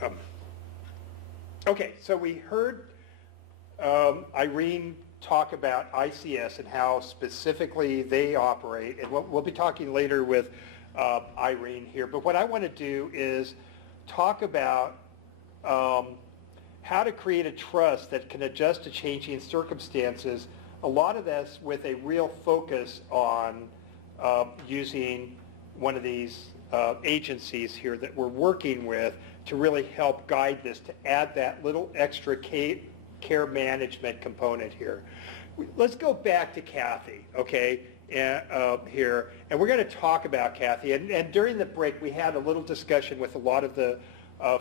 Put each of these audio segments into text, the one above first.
Um, okay, so we heard Irene talk about ICS and how specifically they operate, and we'll be talking later with Irene here. But what I want to do is talk about how to create a trust that can adjust to changing circumstances. A lot of this with a real focus on using one of these agencies here that we're working with to really help guide this, to add that little extra care management component here. Let's go back to Kathy, okay, here, and we're going to talk about Kathy. And during the break, we had a little discussion with a lot of the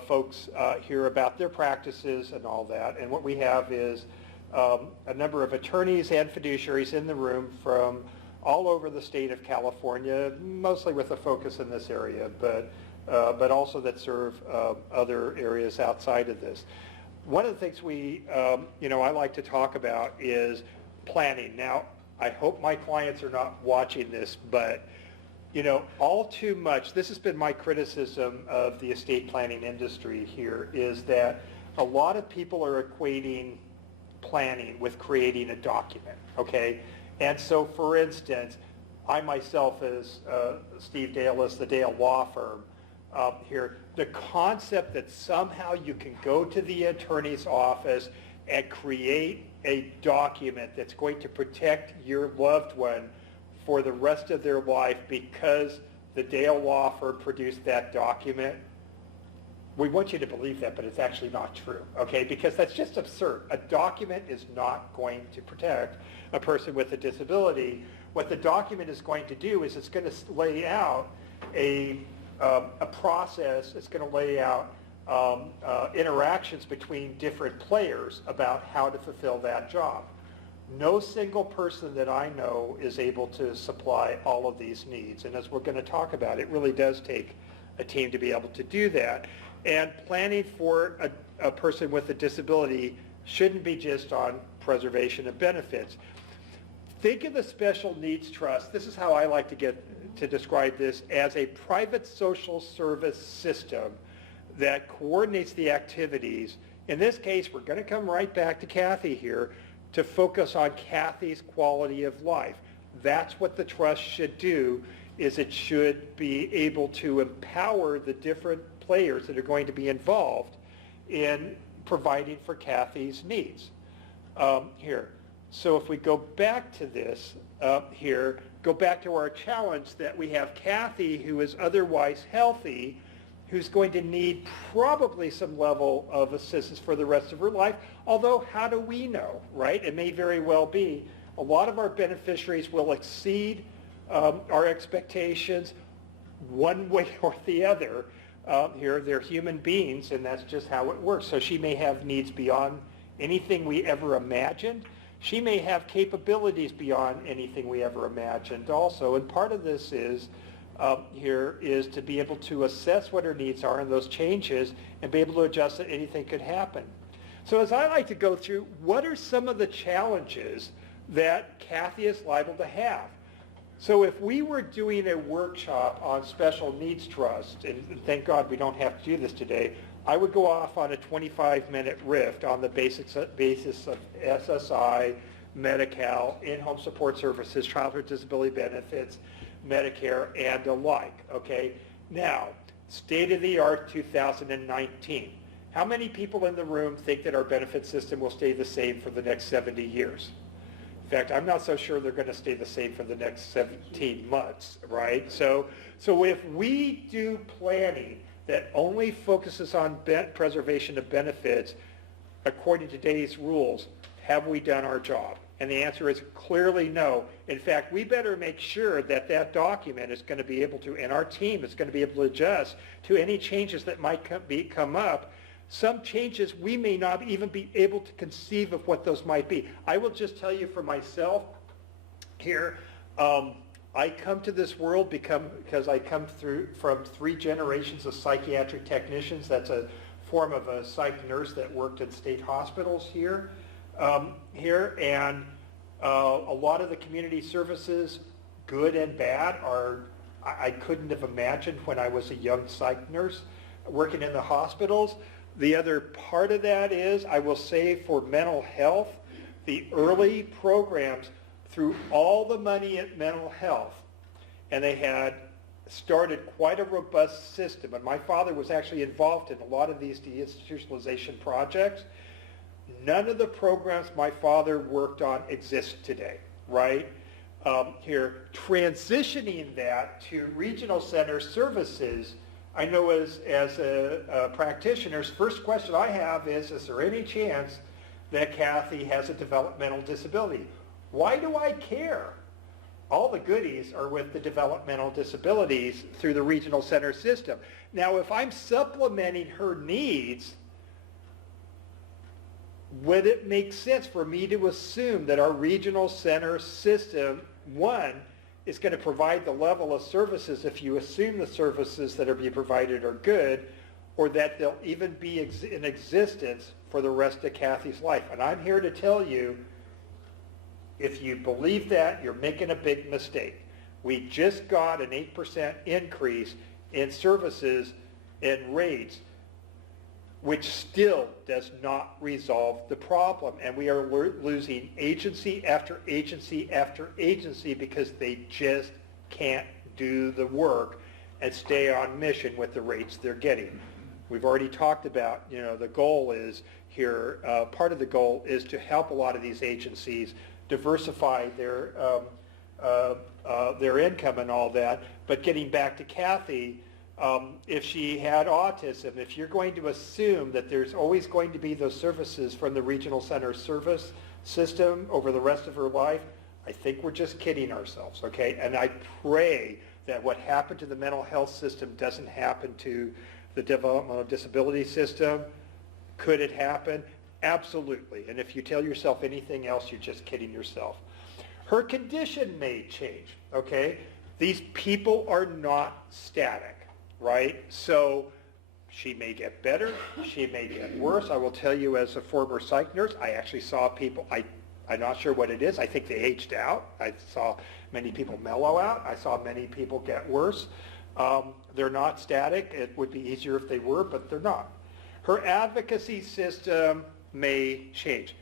folks here about their practices and all that. And what we have is a number of attorneys and fiduciaries in the room from all over the state of California, mostly with a focus in this area, but also that serve other areas outside of this. One of the things I like to talk about is planning. Now, I hope my clients are not watching this, but all too much, this has been my criticism of the estate planning industry here, is that a lot of people are equating planning with creating a document, okay? And so, for instance, I myself, as Steve Dale, the Dale Law Firm here, the concept that somehow you can go to the attorney's office and create a document that's going to protect your loved one for the rest of their life because the Dale Law Firm produced that document, we want you to believe that, but it's actually not true, okay? Because that's just absurd. A document is not going to protect a person with a disability. What the document is going to do is it's going to lay out a process. It's going to lay out interactions between different players about how to fulfill that job. No single person that I know is able to supply all of these needs. And as we're going to talk about, it really does take a team to be able to do that. And planning for a person with a disability shouldn't be just on preservation of benefits. Think of the special needs trust. This is how I like to describe this, as a private social service system that coordinates the activities. In this case, we're going to come right back to Kathy here to focus on Kathy's quality of life. That's what the trust should do, is it should be able to empower the different players that are going to be involved in providing for Kathy's needs here. So if we go back to this here, go back to our challenge that we have Kathy, who is otherwise healthy, who's going to need probably some level of assistance for the rest of her life, although how do we know, right? It may very well be. A lot of our beneficiaries will exceed our expectations one way or the other. Here, they're human beings, and that's just how it works. So she may have needs beyond anything we ever imagined. She may have capabilities beyond anything we ever imagined also. And part of this is here is to be able to assess what her needs are and those changes and be able to adjust that anything could happen. So as I like to go through, what are some of the challenges that Kathy is liable to have? So if we were doing a workshop on special needs trust, and thank God we don't have to do this today, I would go off on a 25-minute riff on the basis of SSI, Medi-Cal, in-home support services, childhood disability benefits, Medicare, and the like, okay? Now, state-of-the-art 2019. How many people in the room think that our benefit system will stay the same for the next 70 years? In fact, I'm not so sure they're going to stay the same for the next 17 months, right? So if we do planning that only focuses on preservation of benefits, according to today's rules, have we done our job? And the answer is clearly no. In fact, we better make sure that that document is going to be able to, and our team is going to be able to adjust to any changes that might come up. Some changes we may not even be able to conceive of what those might be. I will just tell you for myself here, I come to this world because I come from 3 generations of psychiatric technicians. That's a form of a psych nurse that worked in state hospitals here. And a lot of the community services, good and bad, I couldn't have imagined when I was a young psych nurse. working in the hospitals. The other part of that is, I will say for mental health, the early programs threw all the money at mental health, and they had started quite a robust system. And my father was actually involved in a lot of these deinstitutionalization projects. None of the programs my father worked on exist today, right? Here, transitioning that to regional center services, I know as a practitioner's first question I have is there any chance that Kathy has a developmental disability? Why do I care? All the goodies are with the developmental disabilities through the regional center system. Now, if I'm supplementing her needs, would it make sense for me to assume that our regional center system, one, is going to provide the level of services if you assume the services that are being provided are good, or that they'll even be in existence for the rest of Kathy's life? And I'm here to tell you, if you believe that, you're making a big mistake. We just got an 8% increase in services and rates, which still does not resolve the problem. And we are losing agency after agency after agency because they just can't do the work and stay on mission with the rates they're getting. We've already talked about, the goal is here, part of the goal is to help a lot of these agencies diversify their income and all that. But getting back to Kathy, if she had autism, if you're going to assume that there's always going to be those services from the regional center service system over the rest of her life, I think we're just kidding ourselves, okay? And I pray that what happened to the mental health system doesn't happen to the developmental disability system. Could it happen? Absolutely. And if you tell yourself anything else, you're just kidding yourself. Her condition may change, okay? These people are not static, right? So she may get better, she may get worse. I will tell you, as a former psych nurse, I actually saw people, I'm not sure what it is. I think they aged out. I saw many people mellow out. I saw many people get worse. They're not static. It would be easier if they were, but they're not. Her advocacy system may change.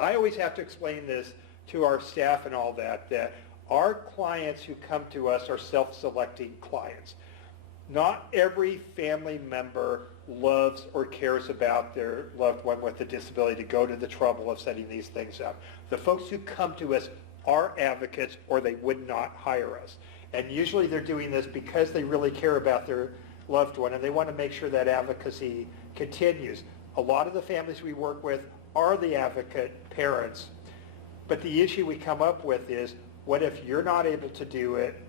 I always have to explain this to our staff and all that our clients who come to us are self-selecting clients. Not every family member loves or cares about their loved one with a disability to go to the trouble of setting these things up. The folks who come to us are advocates, or they would not hire us. And usually they're doing this because they really care about their loved one and they want to make sure that advocacy continues. A lot of the families we work with are the advocate parents, but the issue we come up with is, what if you're not able to do it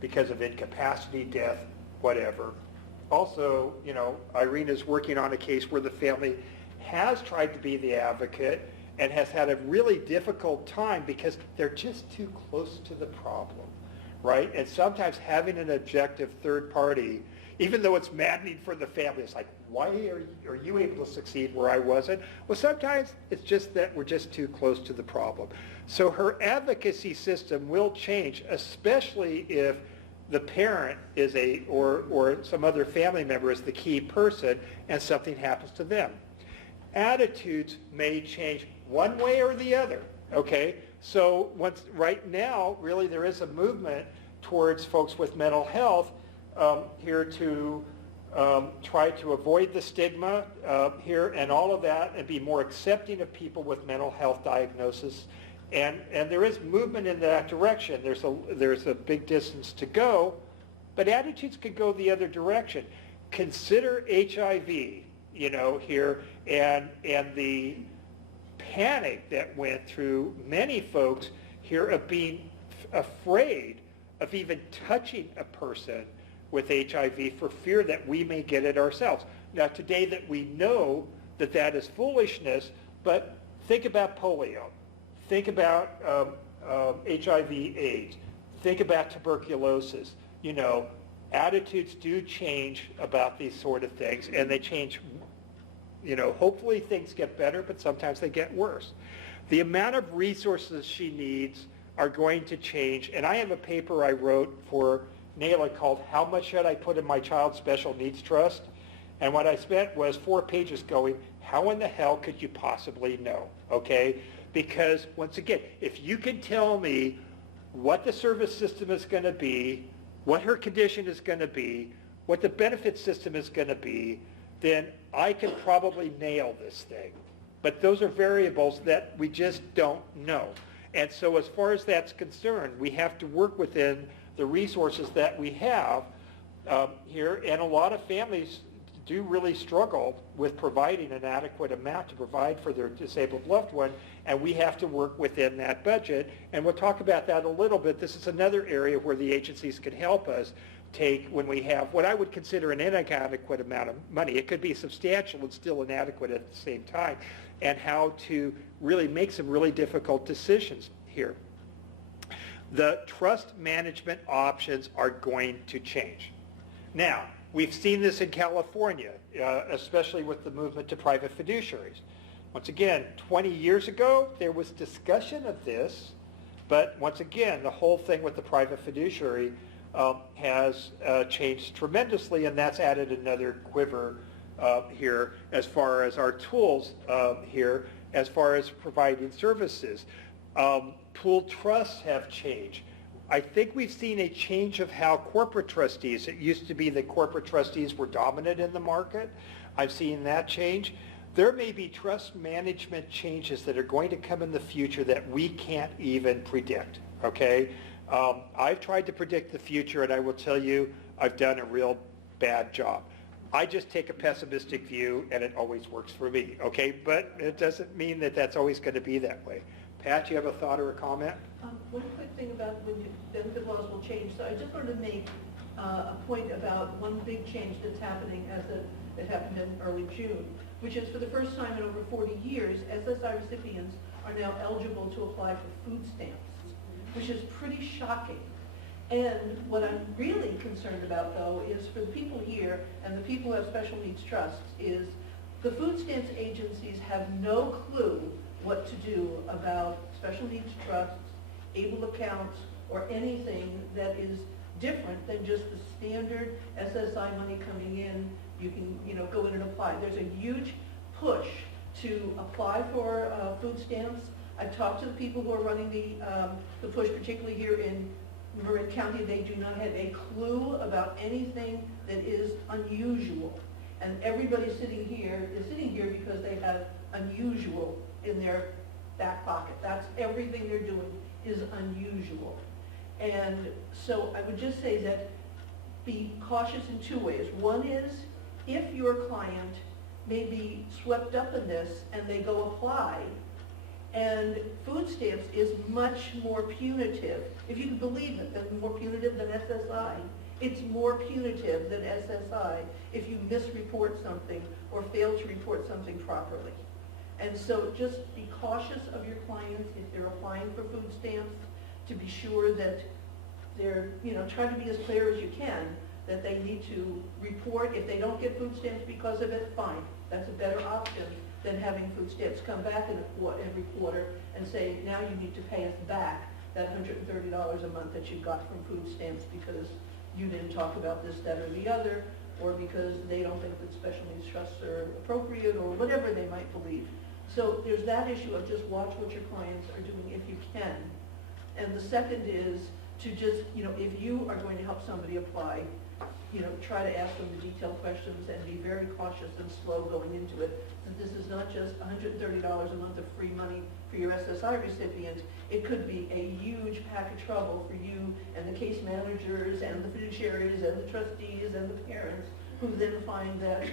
because of incapacity, death, whatever? Also, Irene is working on a case where the family has tried to be the advocate and has had a really difficult time because they're just too close to the problem, right? And sometimes having an objective third party, even though it's maddening for the family, it's like, why are you able to succeed where I wasn't? Well, sometimes it's just that we're just too close to the problem. So her advocacy system will change, especially if the parent is or some other family member is the key person and something happens to them. Attitudes may change one way or the other, okay? So right now, really there is a movement towards folks with mental health here to try to avoid the stigma here and all of that and be more accepting of people with mental health diagnosis. And there is movement in that direction. There's a big distance to go, but attitudes could go the other direction. Consider HIV, here, and the panic that went through many folks here of being afraid of even touching a person with HIV for fear that we may get it ourselves. Now, today that we know that that is foolishness, but think about polio. Think about HIV/AIDS. Think about tuberculosis. Attitudes do change about these sort of things, and they change. Hopefully things get better, but sometimes they get worse. The amount of resources she needs are going to change, and I have a paper I wrote for NAILA called "How Much Should I Put in My Child Special Needs Trust?" And what I spent was 4 pages going, how in the hell could you possibly know, okay? Because, once again, if you can tell me what the service system is going to be, what her condition is going to be, what the benefit system is going to be, then I can probably nail this thing. But those are variables that we just don't know. And so as far as that's concerned, we have to work within the resources that we have here. And a lot of families do really struggle with providing an adequate amount to provide for their disabled loved one, and we have to work within that budget. And we'll talk about that a little bit. This is another area where the agencies can help us take when we have what I would consider an inadequate amount of money. It could be substantial and still inadequate at the same time, and how to really make some really difficult decisions here. The trust management options are going to change. Now, we've seen this in California, especially with the movement to private fiduciaries. Once again, 20 years ago, there was discussion of this, but once again, the whole thing with the private fiduciary has changed tremendously, and that's added another quiver here as far as our tools here, as far as providing services. Pooled trusts have changed. I think we've seen a change of how corporate trustees, it used to be that corporate trustees were dominant in the market. I've seen that change. There may be trust management changes that are going to come in the future that we can't even predict, okay? I've tried to predict the future, and I will tell you I've done a real bad job. I just take a pessimistic view, and it always works for me, okay? But it doesn't mean that that's always going to be that way. Pat, you have a thought or a comment? One quick thing about when benefit laws will change. So I just wanted to make a point about one big change that's happening that happened in early June, which is for the first time in over 40 years, SSI recipients are now eligible to apply for food stamps, which is pretty shocking. And what I'm really concerned about, though, is for the people here and the people who have special needs trusts, is the food stamps agencies have no clue what to do about special needs trusts, able accounts, or anything that is different than just the standard SSI money coming in. You can, go in and apply. There's a huge push to apply for food stamps. I've talked to the people who are running the push, particularly here in Marin County. They do not have a clue about anything that is unusual. And everybody sitting here is sitting here because they have unusual in their back pocket. That's everything they're doing is unusual. And so I would just say that be cautious in 2 ways. One is, if your client may be swept up in this and they go apply, and food stamps is much more punitive, if you can believe it, that's more punitive than SSI. It's more punitive than SSI if you misreport something or fail to report something properly. And so just be cautious of your clients if they're applying for food stamps, to be sure that they're, try to be as clear as you can, that they need to report. If they don't get food stamps because of it, fine. That's a better option than having food stamps come back every quarter and say, now you need to pay us back that $130 a month that you got from food stamps because you didn't talk about this, that, or the other, or because they don't think that special needs trusts are appropriate, or whatever they might believe. So there's that issue of just watch what your clients are doing if you can. And the second is to just, if you are going to help somebody apply, try to ask them the detailed questions and be very cautious and slow going into it. That this is not just $130 a month of free money for your SSI recipient. It could be a huge pack of trouble for you and the case managers and the fiduciaries and the trustees and the parents, who then find that,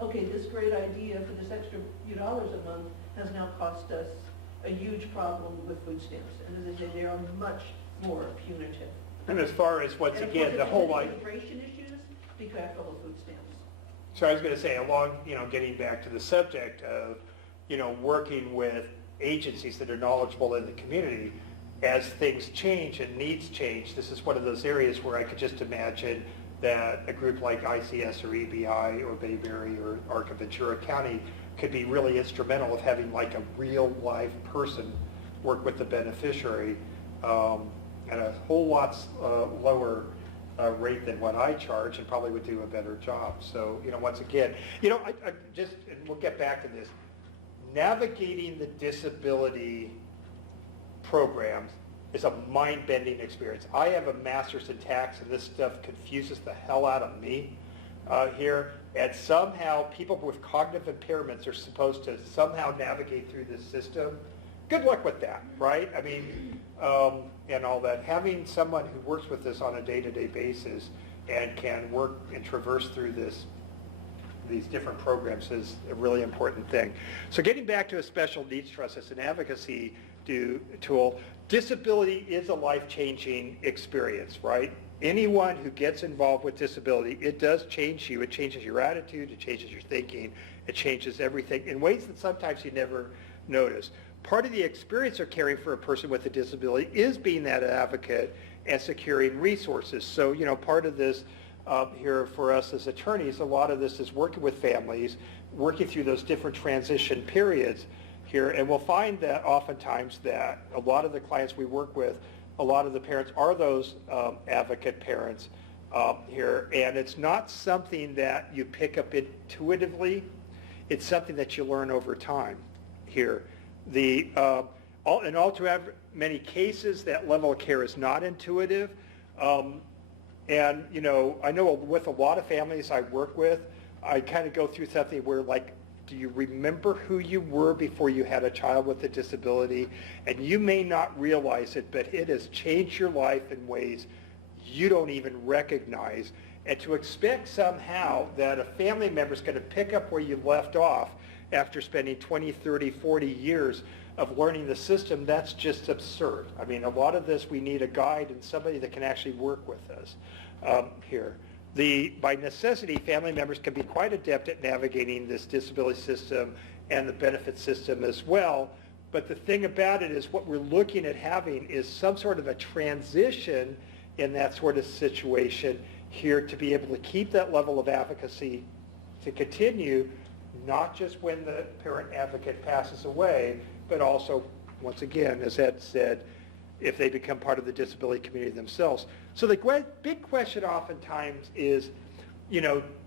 okay, this great idea for this extra few dollars a month has now cost us a huge problem with food stamps. And as I say, they are much more punitive. And as far as, once again, the whole immigration issues, be careful of food stamps. So I was going to say, along, getting back to the subject of, working with agencies that are knowledgeable in the community, as things change and needs change, this is one of those areas where I could just imagine that a group like ICS or EBI or Bayberry or Arc of Ventura County could be really instrumental of having like a real live person work with the beneficiary at a whole lot lower rate than what I charge and probably would do a better job. So, once again, I just, and we'll get back to this, navigating the disability programs is a mind-bending experience. I have a master's in tax, and this stuff confuses the hell out of me here. And somehow people with cognitive impairments are supposed to somehow navigate through this system. Good luck with that, right? I mean, and all that. Having someone who works with this on a day-to-day basis and can work and traverse through these different programs is a really important thing. So getting back to a special needs trust as an advocacy tool, disability is a life-changing experience, right? Anyone who gets involved with disability, it does change you. It changes your attitude, it changes your thinking, it changes everything in ways that sometimes you never notice. Part of the experience of caring for a person with a disability is being that advocate and securing resources. So, part of this here for us as attorneys, a lot of this is working with families, working through those different transition periods here, and we'll find that oftentimes that a lot of the clients we work with, a lot of the parents are those advocate parents here, and it's not something that you pick up intuitively, it's something that you learn over time here. In all too many cases, that level of care is not intuitive, and I know with a lot of families I work with, I kind of go through something where, like, do you remember who you were before you had a child with a disability? And you may not realize it, but it has changed your life in ways you don't even recognize. And to expect somehow that a family member is going to pick up where you left off after spending 20, 30, 40 years of learning the system, that's just absurd. I mean, a lot of this, we need a guide and somebody that can actually work with us here. By necessity, family members can be quite adept at navigating this disability system and the benefit system as well. But the thing about it is what we're looking at having is some sort of a transition in that sort of situation here to be able to keep that level of advocacy to continue, not just when the parent advocate passes away, but also, once again, as Ed said, if they become part of the disability community themselves. So the big question oftentimes is,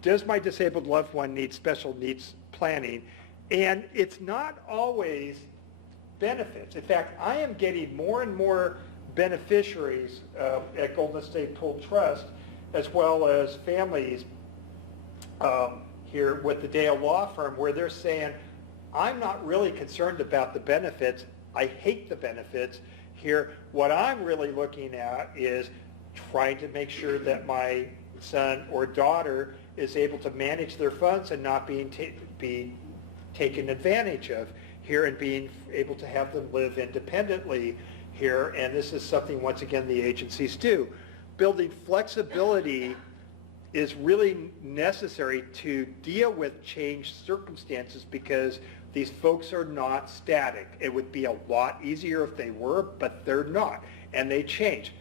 does my disabled loved one need special needs planning? And it's not always benefits. In fact, I am getting more and more beneficiaries at Golden State Pool Trust, as well as families here with the Dale Law Firm, where they're saying, I'm not really concerned about the benefits. I hate the benefits. Here, what I'm really looking at is trying to make sure that my son or daughter is able to manage their funds and not be taken advantage of here, and being able to have them live independently here. And this is something, once again, the agencies do. Building flexibility is really necessary to deal with changed circumstances, because these folks are not static. It would be a lot easier if they were, but they're not. And they change.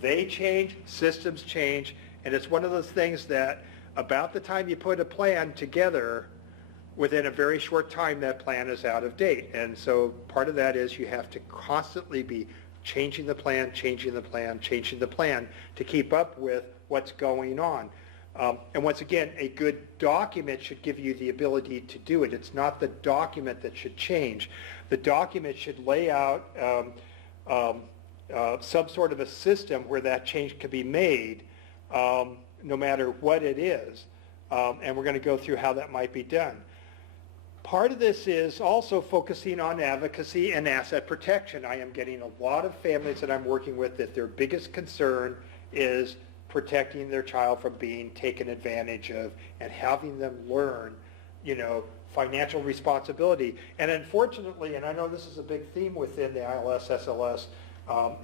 They change, systems change, and it's one of those things that about the time you put a plan together, within a very short time, that plan is out of date. And so part of that is you have to constantly be changing the plan, changing the plan, changing the plan to keep up with what's going on. And once again, a good document should give you the ability to do it. It's not the document that should change. The document should lay out some sort of a system where that change can be made, no matter what it is. And we're going to go through how that might be done. Part of this is also focusing on advocacy and asset protection. I am getting a lot of families that I'm working with that their biggest concern is protecting their child from being taken advantage of and having them learn, financial responsibility. And unfortunately, and I know this is a big theme within the ILS, SLS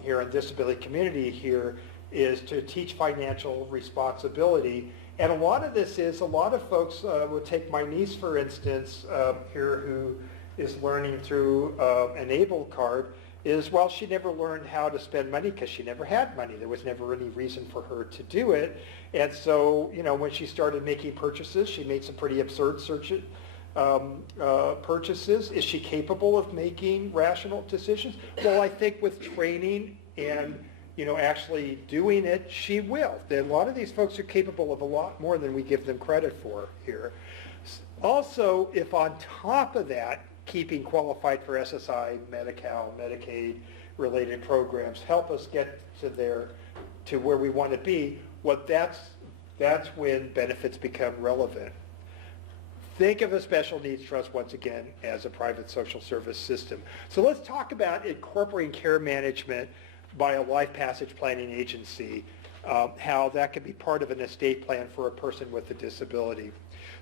here in disability community here, is to teach financial responsibility. And a lot of this is, a lot of folks will take my niece, for instance, here, who is learning through an ABLE card, is, well, she never learned how to spend money because she never had money. There was never any reason for her to do it. And so, when she started making purchases, she made some pretty absurd purchases. Is she capable of making rational decisions? Well, I think with training and, actually doing it, she will. A lot of these folks are capable of a lot more than we give them credit for here. Also, if on top of that, keeping qualified for SSI, Medi-Cal, Medicaid related programs help us get to where we want to be, that's when benefits become relevant. Think of a special needs trust once again as a private social service system. So let's talk about incorporating care management by a life passage planning agency, how that could be part of an estate plan for a person with a disability.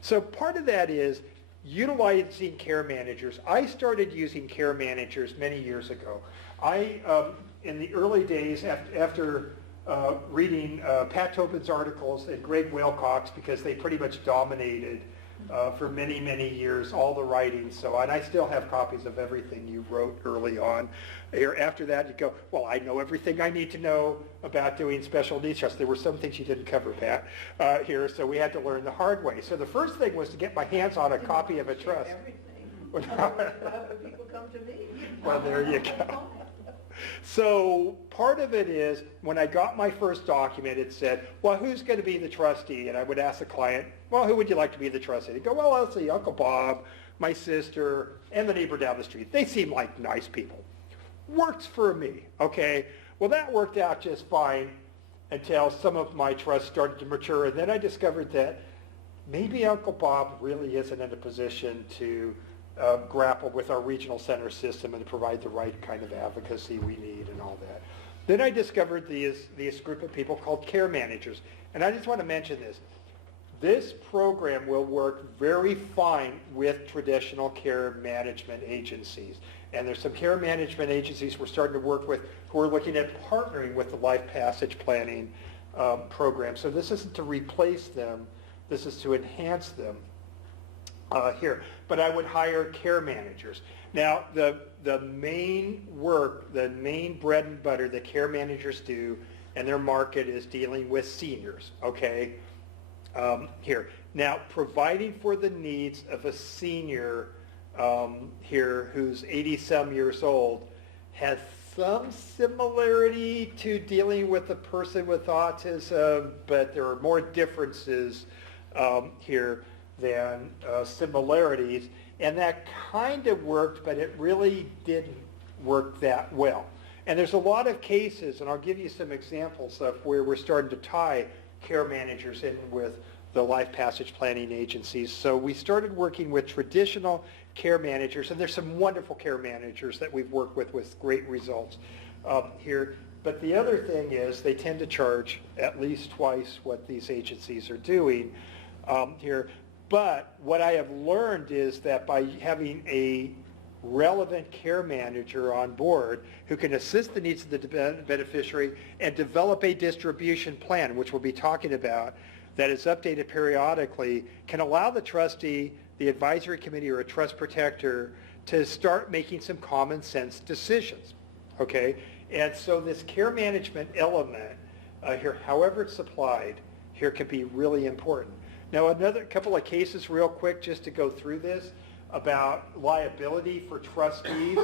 So part of that is utilizing care managers. I started using care managers many years ago. In the early days, after reading Pat Tobin's articles and Greg Wilcox, because they pretty much dominated for many, many years, all the writings. And I still have copies of everything you wrote early on. After that, you go, well, I know everything I need to know about doing special needs trusts. There were some things you didn't cover, Pat, here, so we had to learn the hard way. So the first thing was to get my hands on a copy of a trust. Everything. People come to me. Well, there you go. So part of it is, when I got my first document, it said, well, who's going to be the trustee? And I would ask the client, well, who would you like to be the trustee? They'd go, well, let's see, Uncle Bob, my sister, and the neighbor down the street. They seem like nice people. Works for me, okay? Well, that worked out just fine until some of my trusts started to mature, and then I discovered that maybe Uncle Bob really isn't in a position to grapple with our regional center system and provide the right kind of advocacy we need and all that. Then I discovered this group of people called care managers. And I just want to mention this. This program will work very fine with traditional care management agencies. And there's some care management agencies we're starting to work with who are looking at partnering with the life passage planning program. So this isn't to replace them. This is to enhance them. Here, but I would hire care managers. Now, the main work, the main bread and butter that care managers do, and their market is dealing with seniors, okay? Here. Now, providing for the needs of a senior here who's 80-some years old has some similarity to dealing with a person with autism, but there are more differences here than similarities, and that kind of worked, but it really didn't work that well. And there's a lot of cases, and I'll give you some examples of where we're starting to tie care managers in with the life passage planning agencies. So we started working with traditional care managers, and there's some wonderful care managers that we've worked with great results here. But the other thing is they tend to charge at least twice what these agencies are doing here. But what I have learned is that by having a relevant care manager on board who can assist the needs of the beneficiary and develop a distribution plan, which we'll be talking about, that is updated periodically, can allow the trustee, the advisory committee, or a trust protector to start making some common sense decisions, okay? And so this care management element here, however it's applied, here can be really important. Now, another couple of cases real quick just to go through this about liability for trustees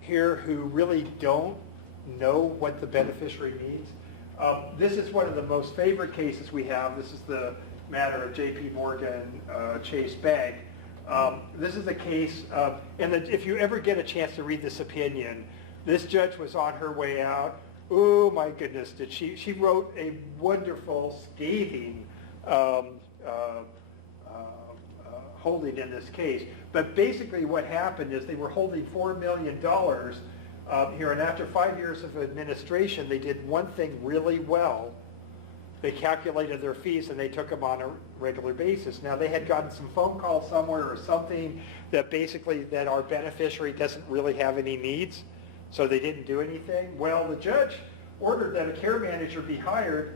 here who really don't know what the beneficiary needs. This is one of the most favorite cases we have. This is the matter of J.P. Morgan Chase Bank. This is a case of, and if you ever get a chance to read this opinion, this judge was on her way out. Oh my goodness, did she wrote a wonderful, scathing holding in this case. But basically what happened is they were holding $4 million here, and after 5 years of administration, they did one thing really well. They calculated their fees and they took them on a regular basis. Now they had gotten some phone calls somewhere or something that basically that our beneficiary doesn't really have any needs, so they didn't do anything. Well, the judge ordered that a care manager be hired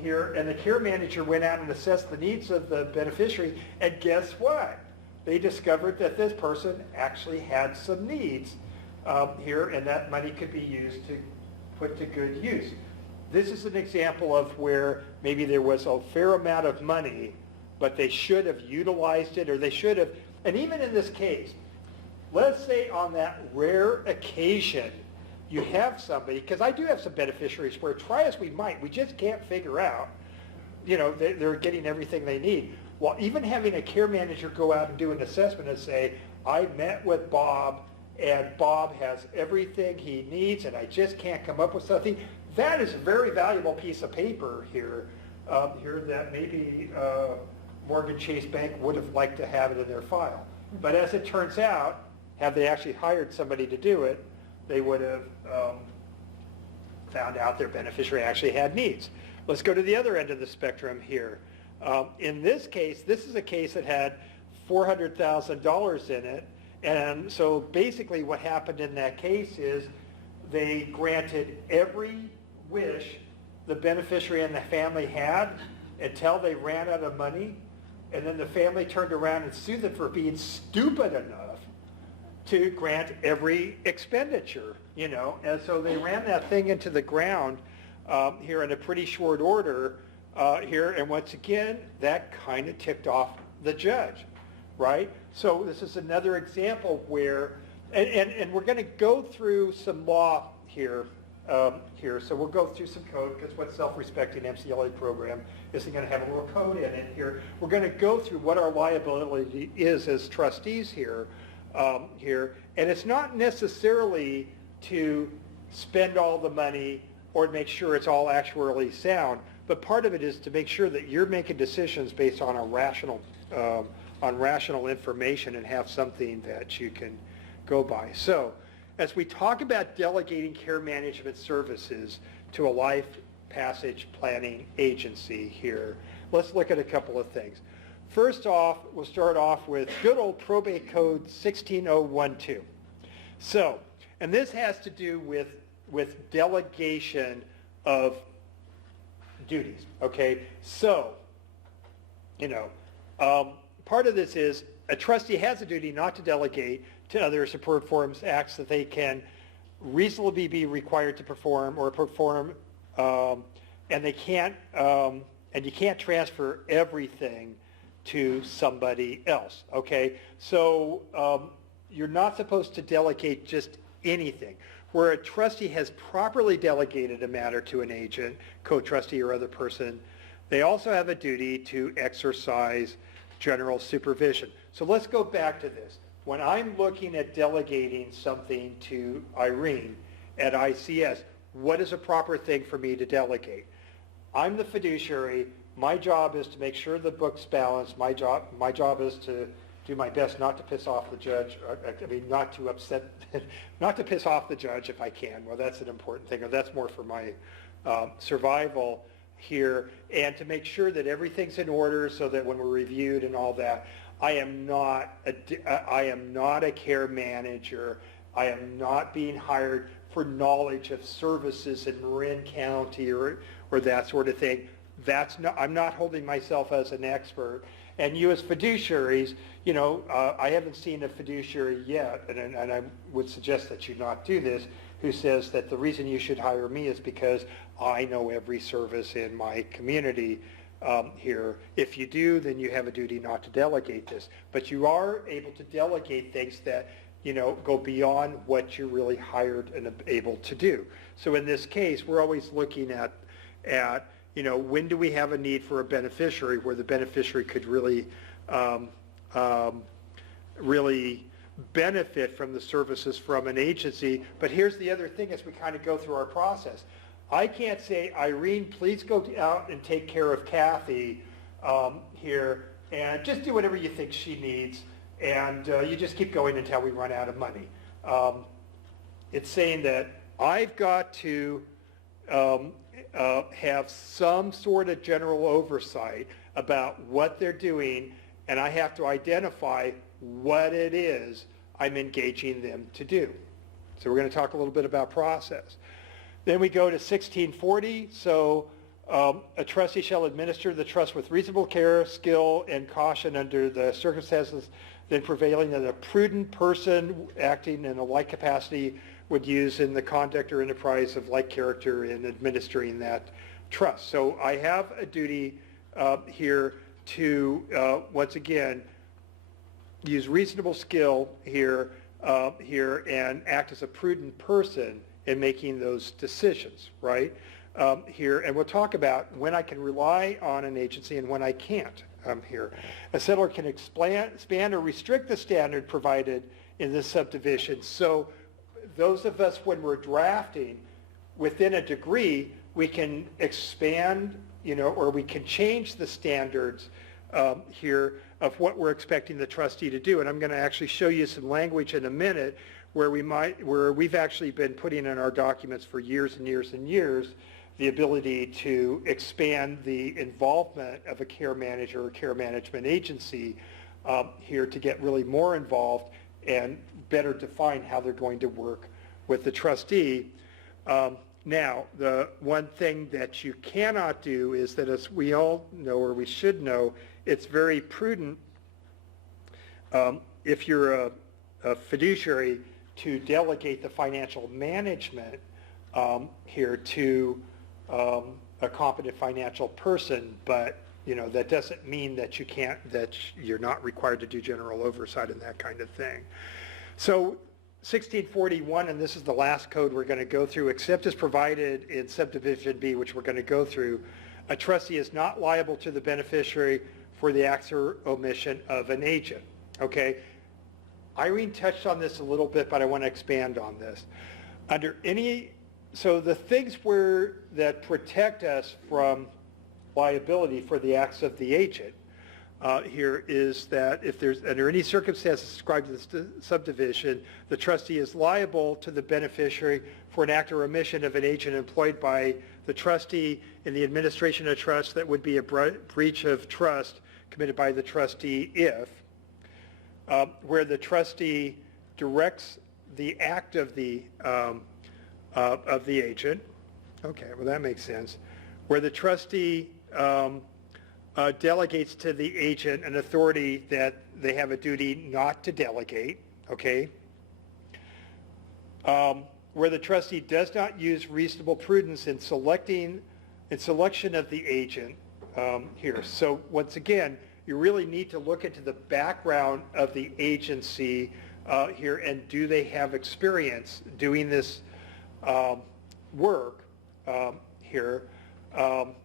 here, and the care manager went out and assessed the needs of the beneficiary, and guess what? They discovered that this person actually had some needs here, and that money could be used to put to good use. This is an example of where maybe there was a fair amount of money, but they should have utilized it, or they should have, and even in this case, let's say on that rare occasion you have somebody, because I do have some beneficiaries where try as we might, we just can't figure out, they're getting everything they need. Well, even having a care manager go out and do an assessment and say, I met with Bob and Bob has everything he needs and I just can't come up with something, that is a very valuable piece of paper here, that maybe Morgan Chase Bank would have liked to have it in their file. But as it turns out, had they actually hired somebody to do it, they would have found out their beneficiary actually had needs. Let's go to the other end of the spectrum here. In this case, this is a case that had $400,000 in it, and so basically what happened in that case is they granted every wish the beneficiary and the family had until they ran out of money, and then the family turned around and sued them for being stupid enough to grant every expenditure, and so they ran that thing into the ground here in a pretty short order here, and once again, that kind of ticked off the judge, right? So this is another example where, and we're going to go through some law here, so we'll go through some code, because what self-respecting MCLE program isn't going to have a little code in it here. We're going to go through what our liability is as trustees here, and it's not necessarily to spend all the money or to make sure it's all actuarially sound, but part of it is to make sure that you're making decisions based on rational information and have something that you can go by. So as we talk about delegating care management services to a life passage planning agency here, let's look at a couple of things. First off, we'll start off with good old probate code 16012. So, and this has to do with delegation of duties, okay? So, part of this is a trustee has a duty not to delegate to others to perform acts that they can reasonably be required to perform or perform, and they can't, and you can't transfer everything to somebody else, okay? So you're not supposed to delegate just anything. Where a trustee has properly delegated a matter to an agent, co-trustee or other person, they also have a duty to exercise general supervision. So let's go back to this. When I'm looking at delegating something to Irene at ICS, what is a proper thing for me to delegate? I'm the fiduciary. My job is to make sure the book's balanced. My job is to do my best not to piss off the judge, not to upset, not to piss off the judge if I can. Well, that's an important thing, or that's more for my survival here, and to make sure that everything's in order so that when we're reviewed and all that, I am not a care manager. I am not being hired for knowledge of services in Marin County or that sort of thing. I'm not holding myself as an expert. And you as fiduciaries, I haven't seen a fiduciary yet, and I would suggest that you not do this, who says that the reason you should hire me is because I know every service in my community here. If you do, then you have a duty not to delegate this. But you are able to delegate things that, go beyond what you're really hired and able to do. So in this case, we're always looking at when do we have a need for a beneficiary where the beneficiary could really benefit from the services from an agency. But here's the other thing as we kind of go through our process. I can't say, Irene, please go out and take care of Kathy here and just do whatever you think she needs, and you just keep going until we run out of money. It's saying that I've got to have some sort of general oversight about what they're doing, and I have to identify what it is I'm engaging them to do. So we're going to talk a little bit about process. Then we go to 1640. So a trustee shall administer the trust with reasonable care, skill, and caution under the circumstances then prevailing that a prudent person acting in a like capacity would use in the conduct or enterprise of like character in administering that trust. So I have a duty here to, once again, use reasonable skill here and act as a prudent person in making those decisions, right? Here, and we'll talk about when I can rely on an agency and when I can't here. A settler can expand or restrict the standard provided in this subdivision. So those of us, when we're drafting, within a degree, we can expand, or we can change the standards here of what we're expecting the trustee to do. And I'm going to actually show you some language in a minute where we've actually been putting in our documents for years and years and years the ability to expand the involvement of a care manager or care management agency here to get really more involved and better define how they're going to work with the trustee. Now, the one thing that you cannot do is that, as we all know, or we should know, it's very prudent if you're a fiduciary to delegate the financial management here to a competent financial person, but that doesn't mean that you're not required to do general oversight and that kind of thing. So 1641, and this is the last code we're going to go through, except as provided in subdivision B, which we're going to go through, a trustee is not liable to the beneficiary for the acts or omission of an agent. Okay, Irene touched on this a little bit, but I want to expand on this. So the things that protect us from liability for the acts of the agent here is that if there's, under any circumstances described in the subdivision, the trustee is liable to the beneficiary for an act or omission of an agent employed by the trustee in the administration of trust that would be a breach of trust committed by the trustee if, where the trustee directs the act of the agent. Okay, well that makes sense. Where the trustee delegates to the agent an authority that they have a duty not to delegate, okay? Where the trustee does not use reasonable prudence in selection of the agent here. So once again, you really need to look into the background of the agency here, and do they have experience doing this work here.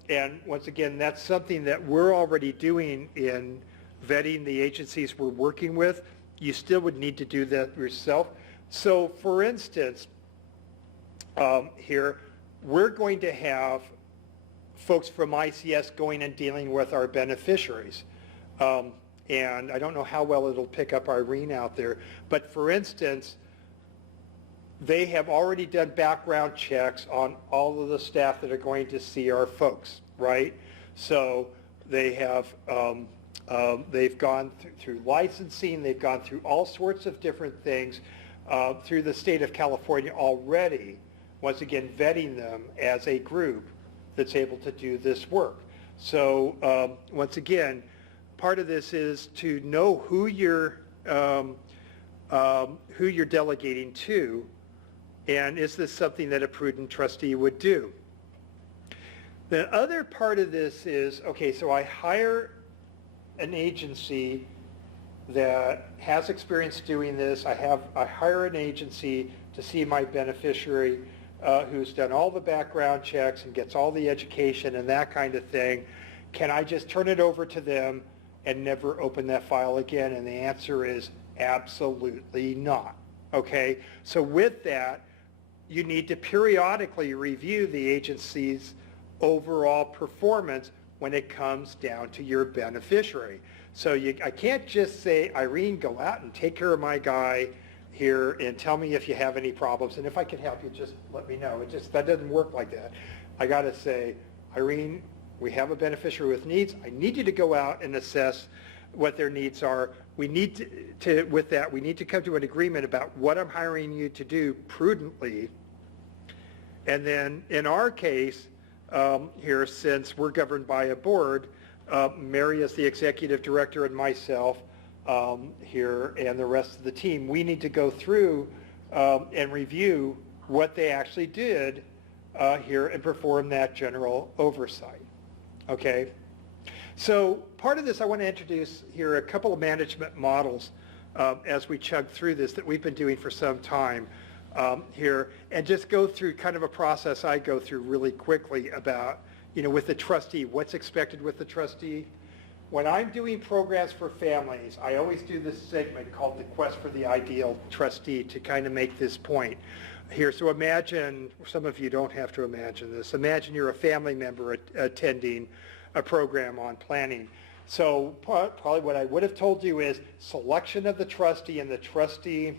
And once again, that's something that we're already doing in vetting the agencies we're working with. You still would need to do that yourself. So for instance, here, we're going to have folks from ICS going and dealing with our beneficiaries. And I don't know how well it'll pick up Irene out there, but for instance, they have already done background checks on all of the staff that are going to see our folks, right? So they have, they've gone through licensing, they've gone through all sorts of different things through the state of California already, once again vetting them as a group that's able to do this work. So once again, part of this is to know who you're delegating to, and is this something that a prudent trustee would do? The other part of this is, okay, so I hire an agency that has experience doing this. I hire an agency to see my beneficiary who's done all the background checks and gets all the education and that kind of thing. Can I just turn it over to them and never open that file again? And the answer is absolutely not. Okay, so with that, you need to periodically review the agency's overall performance when it comes down to your beneficiary. So I can't just say, Irene, go out and take care of my guy here and tell me if you have any problems, and if I can help you, just let me know. That doesn't work like that. I got to say, Irene, we have a beneficiary with needs. I need you to go out and assess what their needs are. We need with that, we need to come to an agreement about what I'm hiring you to do prudently. And then in our case here, since we're governed by a board, Mary is the executive director and myself here and the rest of the team, we need to go through and review what they actually did here and perform that general oversight. Okay? So part of this, I want to introduce here a couple of management models as we chug through this that we've been doing for some time here, and just go through kind of a process I go through really quickly about, with the trustee, what's expected with the trustee. When I'm doing programs for families, I always do this segment called the Quest for the Ideal Trustee to kind of make this point here. So imagine, some of you don't have to imagine this, imagine you're a family member attending a program on planning. So probably what I would have told you is selection of the trustee and the trustee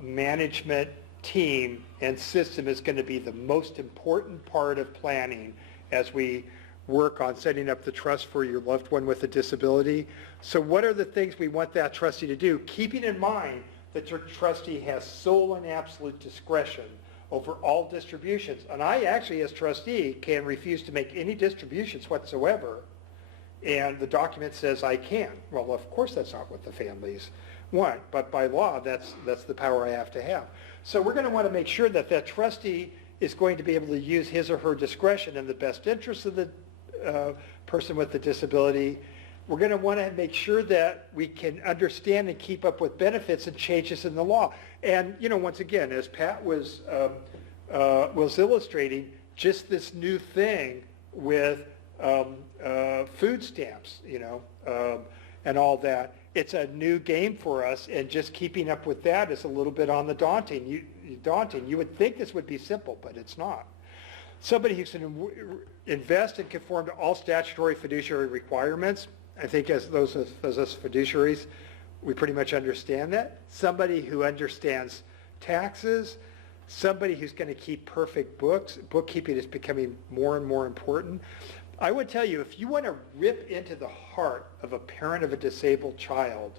management team and system is going to be the most important part of planning as we work on setting up the trust for your loved one with a disability. So what are the things we want that trustee to do, keeping in mind that your trustee has sole and absolute discretion over all distributions. And I actually, as trustee, can refuse to make any distributions whatsoever, and the document says I can. Well, of course that's not what the families want, but by law, that's the power I have to have. So we're going to want to make sure that that trustee is going to be able to use his or her discretion in the best interest of the person with the disability. We're going to want to make sure that we can understand and keep up with benefits and changes in the law. And, once again, as Pat was illustrating, just this new thing with food stamps, and all that. It's a new game for us, and just keeping up with that is a little bit on the daunting. You would think this would be simple, but it's not. Somebody who can invest and conform to all statutory fiduciary requirements. I think as those of us fiduciaries, we pretty much understand that. Somebody who understands taxes, somebody who's going to keep perfect books. Bookkeeping is becoming more and more important. I would tell you, if you want to rip into the heart of a parent of a disabled child,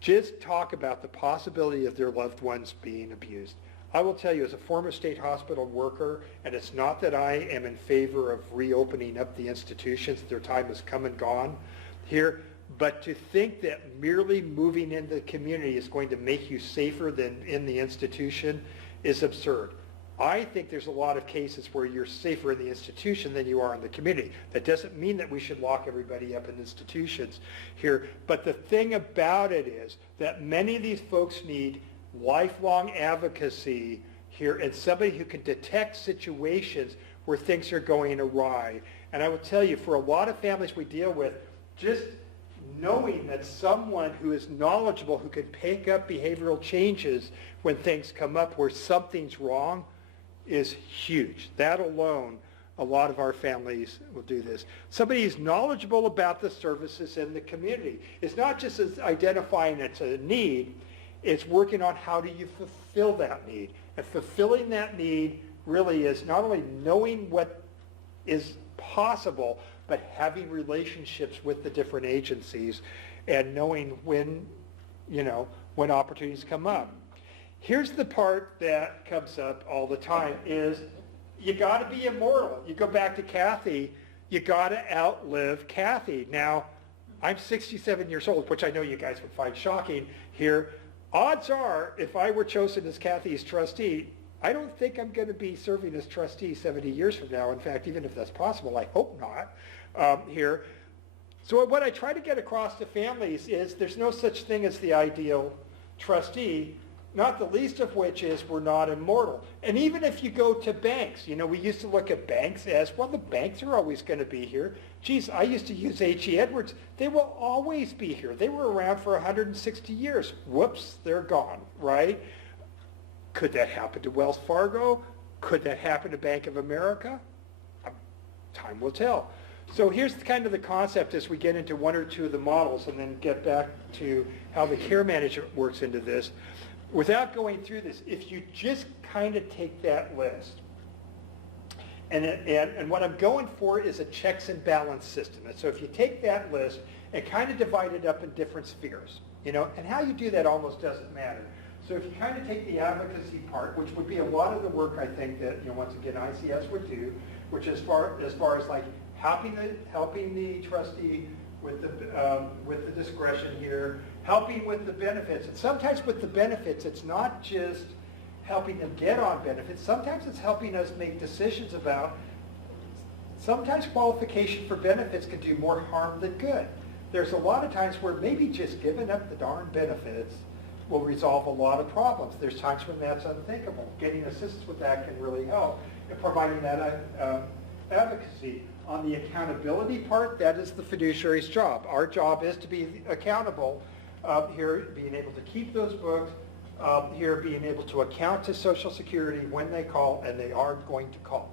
just talk about the possibility of their loved ones being abused. I will tell you, as a former state hospital worker, and it's not that I am in favor of reopening up the institutions, their time has come and gone here, but to think that merely moving into the community is going to make you safer than in the institution is absurd. I think there's a lot of cases where you're safer in the institution than you are in the community. That doesn't mean that we should lock everybody up in institutions here, but the thing about it is that many of these folks need lifelong advocacy here, and somebody who can detect situations where things are going awry. And I will tell you, for a lot of families we deal with, just knowing that someone who is knowledgeable, who can pick up behavioral changes when things come up where something's wrong, is huge. That alone, a lot of our families will do this. Somebody who's knowledgeable about the services in the community. It's not just as identifying it's a need, it's working on how do you fulfill that need. And fulfilling that need really is not only knowing what is possible, but having relationships with the different agencies and knowing when opportunities come up. Here's the part that comes up all the time is you got to be immortal. You go back to Kathy, you got to outlive Kathy. Now, I'm 67 years old, which I know you guys would find shocking here. Odds are, if I were chosen as Kathy's trustee, I don't think I'm going to be serving as trustee 70 years from now. In fact, even if that's possible, I hope not here. So what I try to get across to families is there's no such thing as the ideal trustee, not the least of which is we're not immortal. And even if you go to banks, we used to look at banks as, well, the banks are always going to be here. Geez, I used to use H.E. Edwards. They will always be here. They were around for 160 years. Whoops, they're gone, right? Could that happen to Wells Fargo? Could that happen to Bank of America? Time will tell. So here's kind of the concept as we get into one or two of the models and then get back to how the care management works into this. Without going through this, if you just kind of take that list, and what I'm going for is a checks and balance system. And so if you take that list and kind of divide it up in different spheres, and how you do that almost doesn't matter. So if you kind of take the advocacy part, which would be a lot of the work I think that, once again, ICS would do, which as far as like helping the trustee with the discretion here, helping with the benefits. And sometimes with the benefits, it's not just helping them get on benefits. Sometimes it's helping us make decisions about, sometimes qualification for benefits can do more harm than good. There's a lot of times where maybe just giving up the darn benefits will resolve a lot of problems. There's times when that's unthinkable. Getting assistance with that can really help. And providing that advocacy. On the accountability part, that is the fiduciary's job. Our job is to be accountable here, being able to keep those books, here being able to account to Social Security when they call, and they are going to call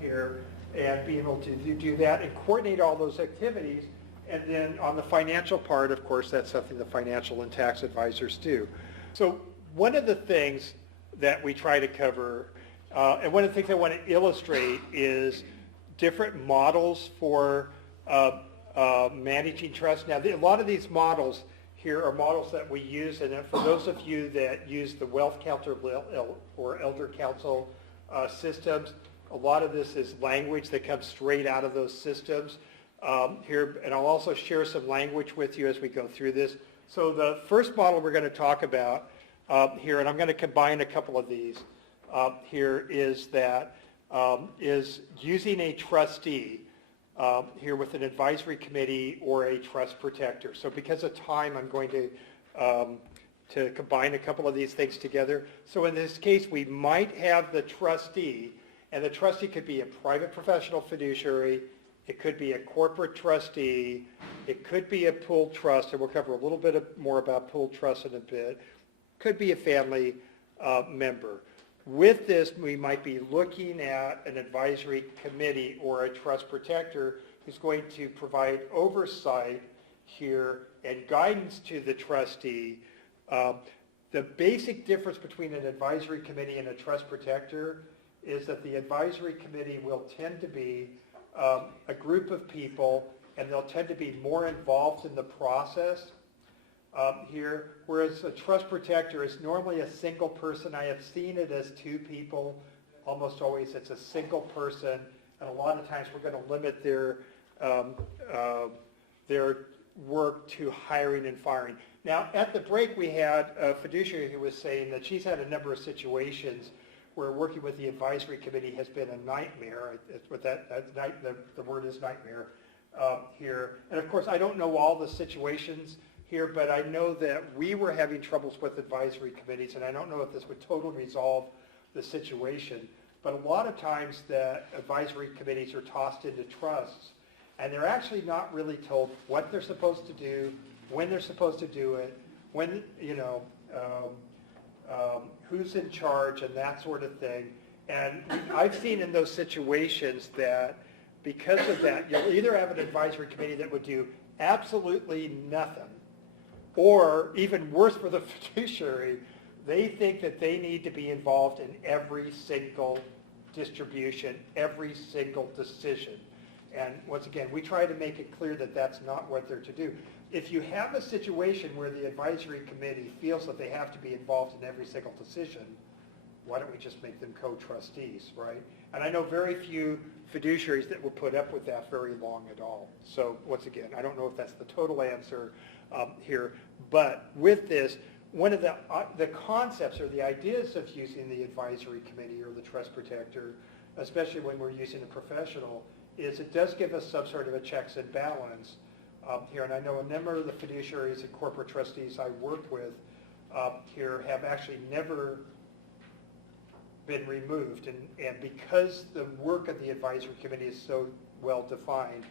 here, and being able to do that and coordinate all those activities. And then on the financial part, of course, that's something the financial and tax advisors do. So one of the things that we try to cover, and one of the things I want to illustrate is different models for managing trust. Now, a lot of these models here are models that we use, and for those of you that use the Wealth Counsel or Elder Counsel systems, a lot of this is language that comes straight out of those systems here, and I'll also share some language with you as we go through this. So the first model we're going to talk about here, and I'm going to combine a couple of these here, is that is using a trustee here with an advisory committee or a trust protector. So because of time, I'm going to combine a couple of these things together. So in this case, we might have the trustee, and the trustee could be a private professional fiduciary, it could be a corporate trustee, it could be a pooled trust, and we'll cover a little bit more about pooled trust in a bit, could be a family member. With this, we might be looking at an advisory committee or a trust protector who's going to provide oversight here and guidance to the trustee. The basic difference between an advisory committee and a trust protector is that the advisory committee will tend to be a group of people, and they'll tend to be more involved in the process here, whereas a trust protector is normally a single person. I have seen it as two people. Almost always it's a single person, and a lot of times we're going to limit their work to hiring and firing. Now, at the break, we had a fiduciary who was saying that she's had a number of situations where working with the advisory committee has been a nightmare. The word is nightmare here. And of course, I don't know all the situations here, but I know that we were having troubles with advisory committees, and I don't know if this would totally resolve the situation. But a lot of times that advisory committees are tossed into trusts, and they're actually not really told what they're supposed to do, when they're supposed to do it, when, who's in charge, and that sort of thing. And I've seen in those situations that because of that, you'll either have an advisory committee that would do absolutely nothing, or even worse for the fiduciary, they think that they need to be involved in every single distribution, every single decision. And once again, we try to make it clear that that's not what they're to do. If you have a situation where the advisory committee feels that they have to be involved in every single decision, why don't we just make them co-trustees, right? And I know very few fiduciaries that will put up with that very long at all. So once again, I don't know if that's the total answer here, but with this, one of the concepts or the ideas of using the advisory committee or the trust protector, especially when we're using a professional, is it does give us some sort of a checks and balance here. And I know a number of the fiduciaries and corporate trustees I work with here have actually never been removed. And because the work of the advisory committee is so well defined,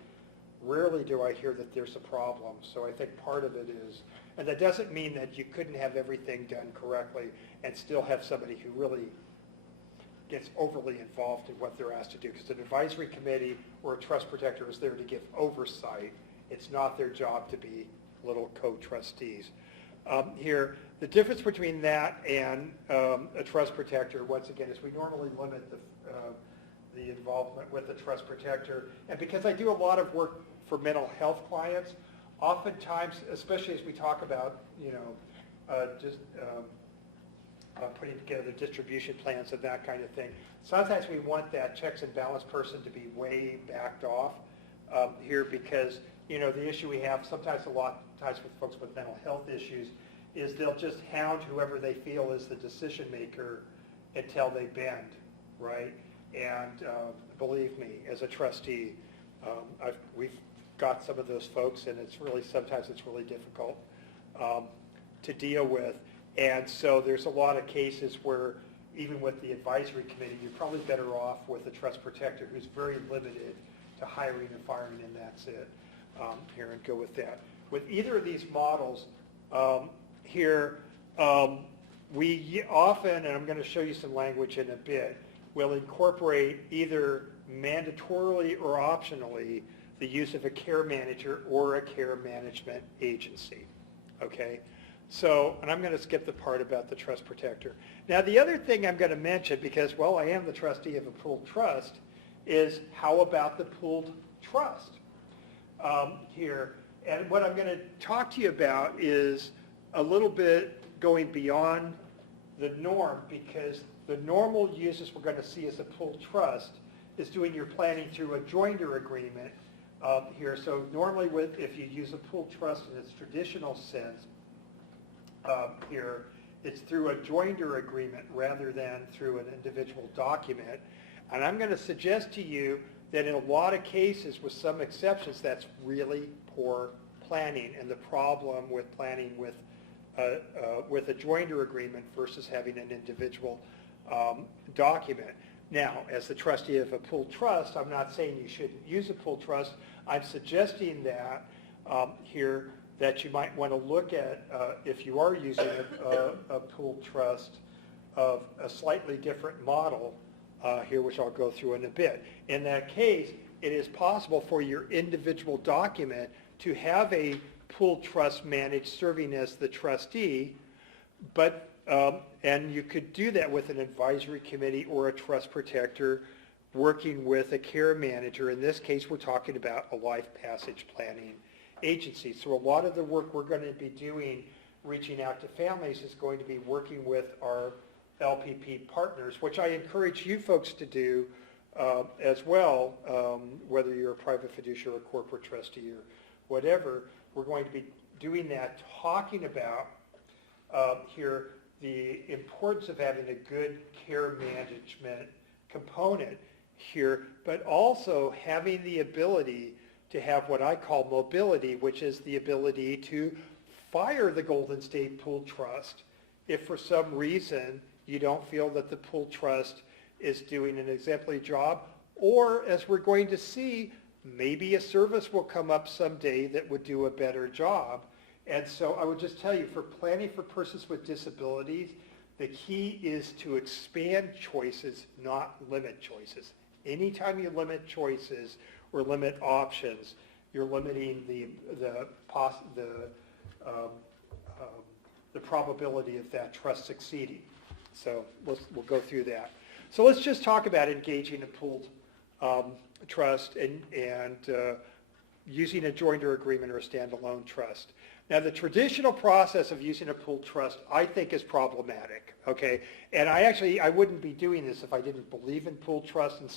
rarely do I hear that there's a problem. So I think part of it is, and that doesn't mean that you couldn't have everything done correctly and still have somebody who really gets overly involved in what they're asked to do. Because an advisory committee or a trust protector is there to give oversight. It's not their job to be little co-trustees. Here, the difference between that and a trust protector, once again, is we normally limit the involvement with the trust protector. And because I do a lot of work for mental health clients, oftentimes, especially as we talk about, putting together distribution plans and that kind of thing, sometimes we want that checks and balance person to be way backed off here because, the issue we have sometimes a lot of times with folks with mental health issues is they'll just hound whoever they feel is the decision maker until they bend, right? And believe me, as a trustee, we've got some of those folks, and sometimes it's really difficult. to deal with. And so there's a lot of cases where even with the advisory committee, you're probably better off with a trust protector who's very limited to hiring and firing, and that's it. Here, and go with that. With either of these models here, we often, and I'm going to show you some language in a bit, will incorporate either mandatorily or optionally the use of a care manager or a care management agency. Okay? So, and I'm going to skip the part about the trust protector. Now, the other thing I'm going to mention, because, well, I am the trustee of a pooled trust, is how about the pooled trust here? And what I'm going to talk to you about is a little bit going beyond the norm, because the normal uses we're going to see as a pooled trust is doing your planning through a joinder agreement here. So normally if you use a pooled trust in its traditional sense here, it's through a joinder agreement rather than through an individual document. And I'm going to suggest to you that in a lot of cases, with some exceptions, that's really poor planning, and the problem with planning with a joinder agreement versus having an individual document. Now, as the trustee of a pooled trust, I'm not saying you shouldn't use a pooled trust. I'm suggesting that here that you might want to look at, if you are using a pooled trust, of a slightly different model here, which I'll go through in a bit. In that case, it is possible for your individual document to have a pooled trust managed serving as the trustee, but and you could do that with an advisory committee or a trust protector working with a care manager. In this case, we're talking about a life passage planning agency. So a lot of the work we're going to be doing reaching out to families is going to be working with our LPP partners, which I encourage you folks to do as well, whether you're a private fiduciary or a corporate trustee or whatever. We're going to be doing that, talking about here the importance of having a good care management component here, but also having the ability to have what I call mobility, which is the ability to fire the Golden State Pooled Trust if for some reason you don't feel that the pooled trust is doing an exemplary job, or as we're going to see, maybe a service will come up someday that would do a better job. And so I would just tell you, for planning for persons with disabilities, the key is to expand choices, not limit choices. Anytime you limit choices or limit options, you're limiting the probability of that trust succeeding. So we'll go through that. So let's just talk about engaging a pooled trust and using a joinder agreement or a standalone trust. Now, the traditional process of using a pooled trust, I think, is problematic, okay? And I wouldn't be doing this if I didn't believe in pooled trust and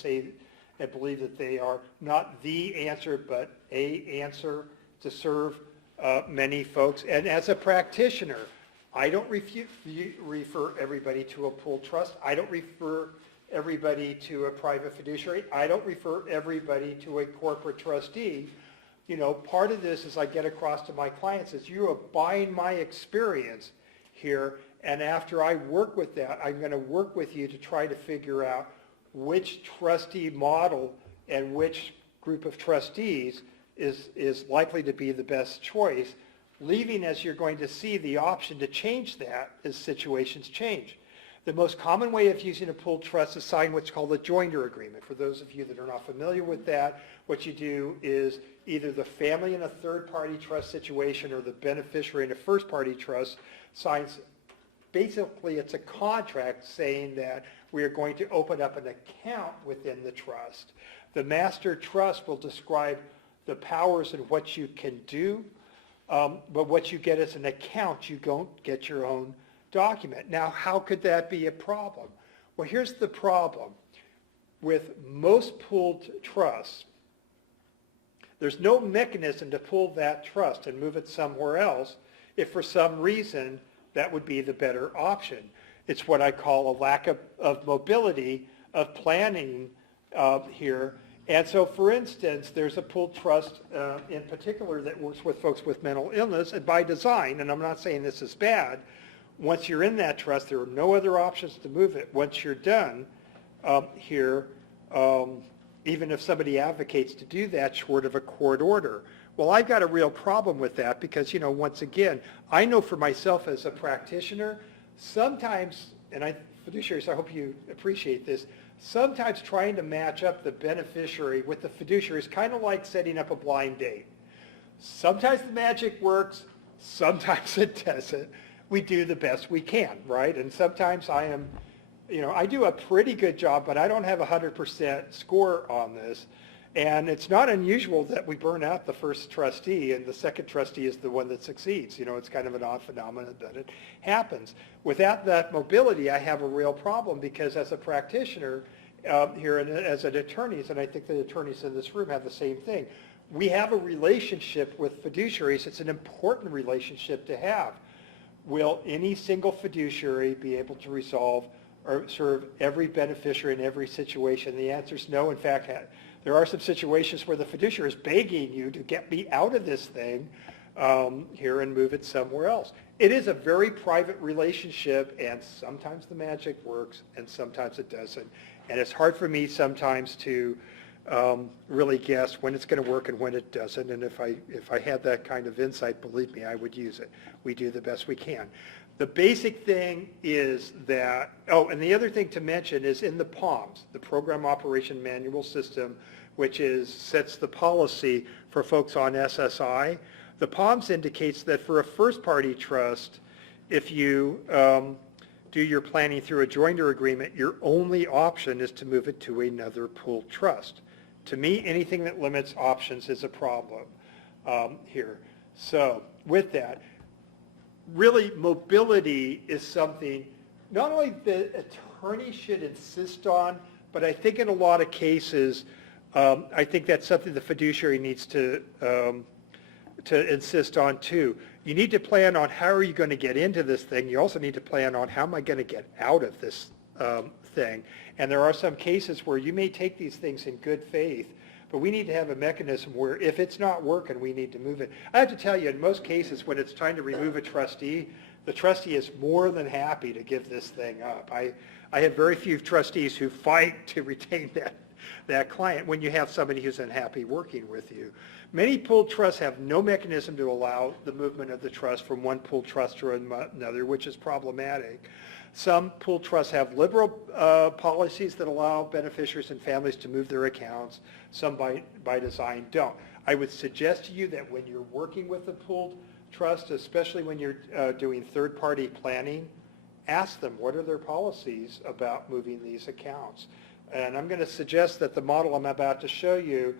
believe that they are not the answer, but a answer to serve many folks. And as a practitioner, I don't refer everybody to a pooled trust. I don't refer everybody to a private fiduciary. I don't refer everybody to a corporate trustee. You know, part of this is I get across to my clients is you are buying my experience here, and after I work with that, I'm going to work with you to try to figure out which trustee model and which group of trustees is likely to be the best choice, leaving, as you're going to see, the option to change that as situations change. The most common way of using a pooled trust is sign what's called a joinder agreement. For those of you that are not familiar with that, what you do is either the family in a third-party trust situation or the beneficiary in a first-party trust signs. Basically, it's a contract saying that we are going to open up an account within the trust. The master trust will describe the powers and what you can do, but what you get is an account. You don't get your own document. Now, how could that be a problem? Well, here's the problem. With most pooled trusts, there's no mechanism to pull that trust and move it somewhere else if for some reason that would be the better option. It's what I call a lack of mobility of planning here. And so, for instance, there's a pooled trust in particular that works with folks with mental illness, and by design, and I'm not saying this is bad, once you're in that trust, there are no other options to move it. Once you're done here, even if somebody advocates to do that short of a court order. Well, I've got a real problem with that because, you know, once again, I know for myself as a practitioner, sometimes, and fiduciaries, I hope you appreciate this, sometimes trying to match up the beneficiary with the fiduciary is kind of like setting up a blind date. Sometimes the magic works, sometimes it doesn't. We do the best we can, right? And sometimes I am, you know, I do a pretty good job, but I don't have 100% score on this. And it's not unusual that we burn out the first trustee and the second trustee is the one that succeeds. You know, it's kind of an odd phenomenon that it happens. Without that mobility, I have a real problem because as a practitioner here and as an attorney, and I think the attorneys in this room have the same thing, we have a relationship with fiduciaries. It's an important relationship to have. Will any single fiduciary be able to resolve or serve every beneficiary in every situation? The answer is no. In fact, there are some situations where the fiduciary is begging you to get me out of this thing here and move it somewhere else. It is a very private relationship, and sometimes the magic works and sometimes it doesn't. And it's hard for me sometimes to really guess when it's going to work and when it doesn't. And if I had that kind of insight, believe me, I would use it. We do the best we can. The basic thing is that, oh, and the other thing to mention is in the POMS, the Program Operation Manual System, which sets the policy for folks on SSI. The POMS indicates that for a first-party trust, if you do your planning through a joinder agreement, your only option is to move it to another pooled trust. To me, anything that limits options is a problem here. So with that, really mobility is something not only the attorney should insist on, but I think in a lot of cases, I think that's something the fiduciary needs to insist on too. You need to plan on how are you going to get into this thing. You also need to plan on how am I going to get out of this thing. And there are some cases where you may take these things in good faith, but we need to have a mechanism where if it's not working, we need to move it. I have to tell you, in most cases, when it's time to remove a trustee, the trustee is more than happy to give this thing up. I have very few trustees who fight to retain that client when you have somebody who's unhappy working with you. Many pooled trusts have no mechanism to allow the movement of the trust from one pooled trust to another, which is problematic. Some pooled trusts have liberal policies that allow beneficiaries and families to move their accounts. Some by design don't. I would suggest to you that when you're working with a pooled trust, especially when you're doing third-party planning, ask them what are their policies about moving these accounts. And I'm going to suggest that the model I'm about to show you,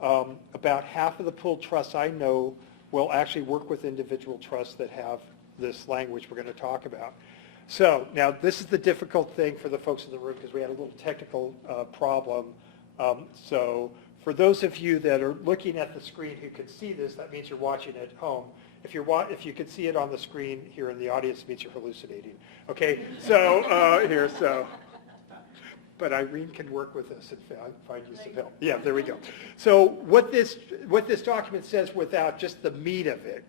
about half of the pooled trusts I know will actually work with individual trusts that have this language we're going to talk about. So now this is the difficult thing for the folks in the room because we had a little technical problem. So for those of you that are looking at the screen who can see this, that means you're watching at home. If you can see it on the screen here in the audience, it means you're hallucinating. Okay, so but Irene can work with us and find you some help. Yeah, there we go. So what this document says without just the meat of it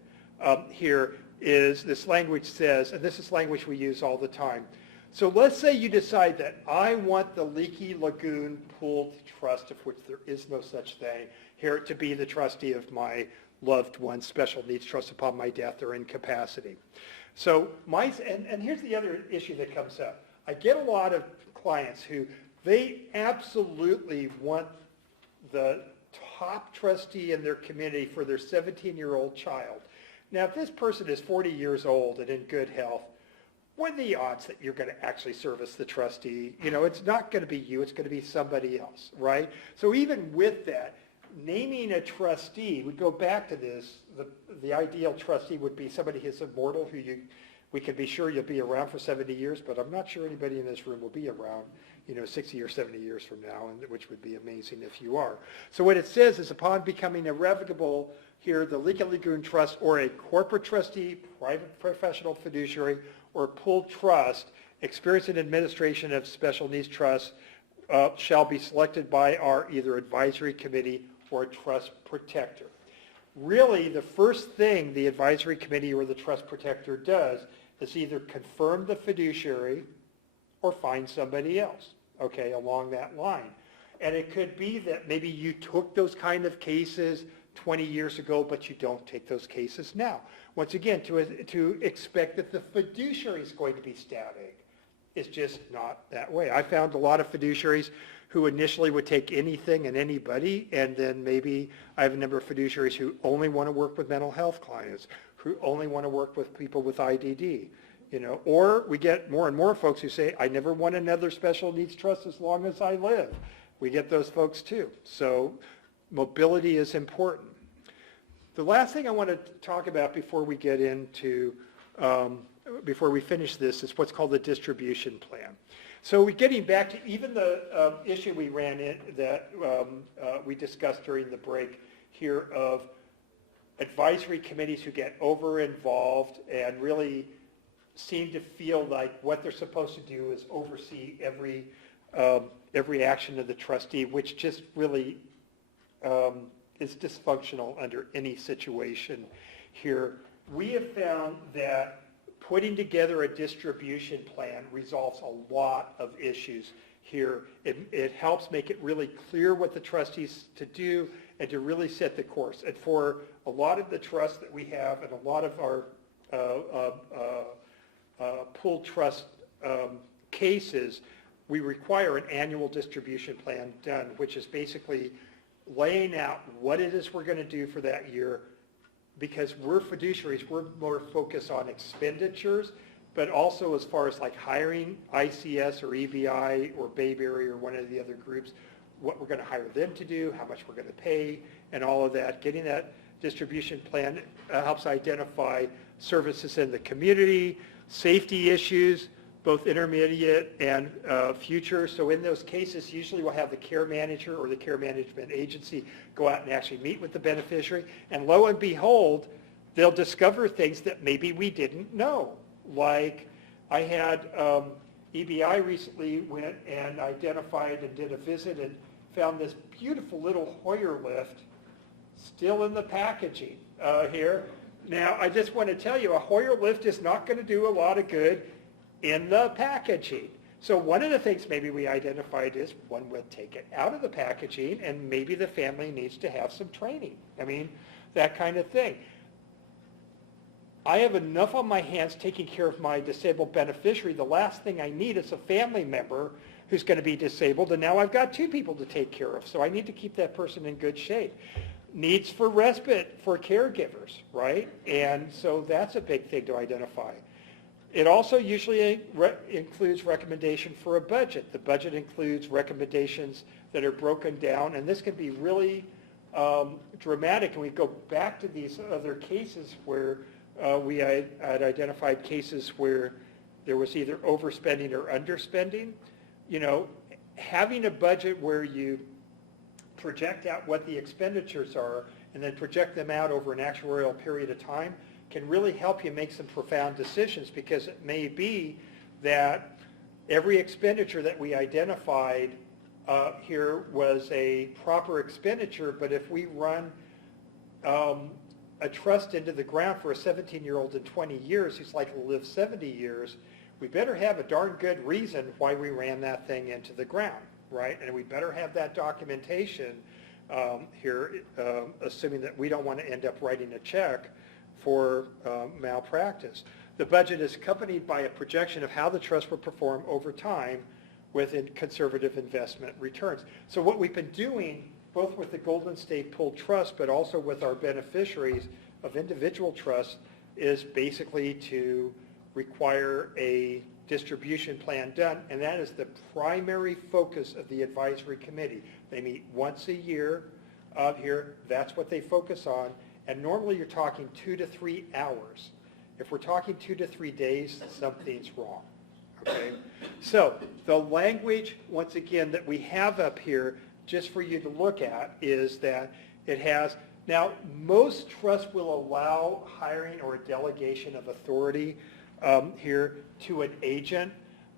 here is this language says, and this is language we use all the time. So let's say you decide that I want the Leaky Lagoon Pooled Trust, of which there is no such thing, here to be the trustee of my loved one's special needs trust upon my death or incapacity. So and here's the other issue that comes up. I get a lot of clients who they absolutely want the top trustee in their community for their 17-year-old child. Now, if this person is 40 years old and in good health, what are the odds that you're going to actually service the trustee? You know, it's not going to be you, it's going to be somebody else, right? So even with that, naming a trustee, we go back to this, the ideal trustee would be somebody who's immortal, who we can be sure you'll be around for 70 years, but I'm not sure anybody in this room will be around, 60 or 70 years from now, which would be amazing if you are. So what it says is upon becoming irrevocable here, the Leaky Lagoon Trust or a corporate trustee, private professional fiduciary, or pooled trust, experience in administration of special needs trusts shall be selected by our either advisory committee or a trust protector. Really, the first thing the advisory committee or the trust protector does is either confirm the fiduciary or find somebody else, okay, along that line. And it could be that maybe you took those kind of cases 20 years ago, but you don't take those cases now. Once again, to expect that the fiduciary is going to be static is just not that way. I found a lot of fiduciaries who initially would take anything and anybody, and then maybe I have a number of fiduciaries who only want to work with mental health clients, who only want to work with people with IDD, you know, or we get more and more folks who say, I never want another special needs trust as long as I live. We get those folks too. So mobility is important. The last thing I want to talk about before we get into, before we finish this is what's called the distribution plan. So we're getting back to even the issue we ran in that we discussed during the break here of advisory committees who get over-involved and really seem to feel like what they're supposed to do is oversee every action of the trustee, which just really is dysfunctional under any situation here. We have found that putting together a distribution plan resolves a lot of issues here. It helps make it really clear what the trustees to do and to really set the course. And for a lot of the trusts that we have and a lot of our pooled trust cases, we require an annual distribution plan done, which is basically laying out what it is we're going to do for that year, because we're fiduciaries, we're more focused on expenditures, but also as far as like hiring ICS or EBI or Bayberry or one of the other groups, what we're going to hire them to do, how much we're going to pay, and all of that. Getting that distribution plan helps identify services in the community, safety issues, both intermediate and future. So in those cases, usually we'll have the care manager or the care management agency go out and actually meet with the beneficiary. And lo and behold, they'll discover things that maybe we didn't know. Like I had EBI recently went and identified and did a visit and found this beautiful little Hoyer lift still in the packaging here. Now, I just want to tell you, a Hoyer lift is not going to do a lot of good in the packaging. So one of the things maybe we identified is one would take it out of the packaging and maybe the family needs to have some training. I mean, that kind of thing. I have enough on my hands taking care of my disabled beneficiary. The last thing I need is a family member who's going to be disabled, and now I've got two people to take care of. So I need to keep that person in good shape. Needs for respite for caregivers, right? And so that's a big thing to identify. It also usually includes recommendation for a budget. The budget includes recommendations that are broken down, and this can be really dramatic. And we go back to these other cases where we had identified cases where there was either overspending or underspending. You know, having a budget where you project out what the expenditures are and then project them out over an actuarial period of time can really help you make some profound decisions, because it may be that every expenditure that we identified here was a proper expenditure, but if we run a trust into the ground for a 17-year-old in 20 years who's likely to live 70 years, we better have a darn good reason why we ran that thing into the ground, right? And we better have that documentation here, assuming that we don't want to end up writing a check for malpractice. The budget is accompanied by a projection of how the trust will perform over time with conservative investment returns. So what we've been doing, both with the Golden State Pooled Trust, but also with our beneficiaries of individual trusts, is basically to require a distribution plan done, and that is the primary focus of the advisory committee. They meet once a year here. That's what they focus on. And normally you're talking 2 to 3 hours. If we're talking 2 to 3 days, something's wrong, okay? So the language, once again, that we have up here just for you to look at is that it has, now most trusts will allow hiring or a delegation of authority here to an agent.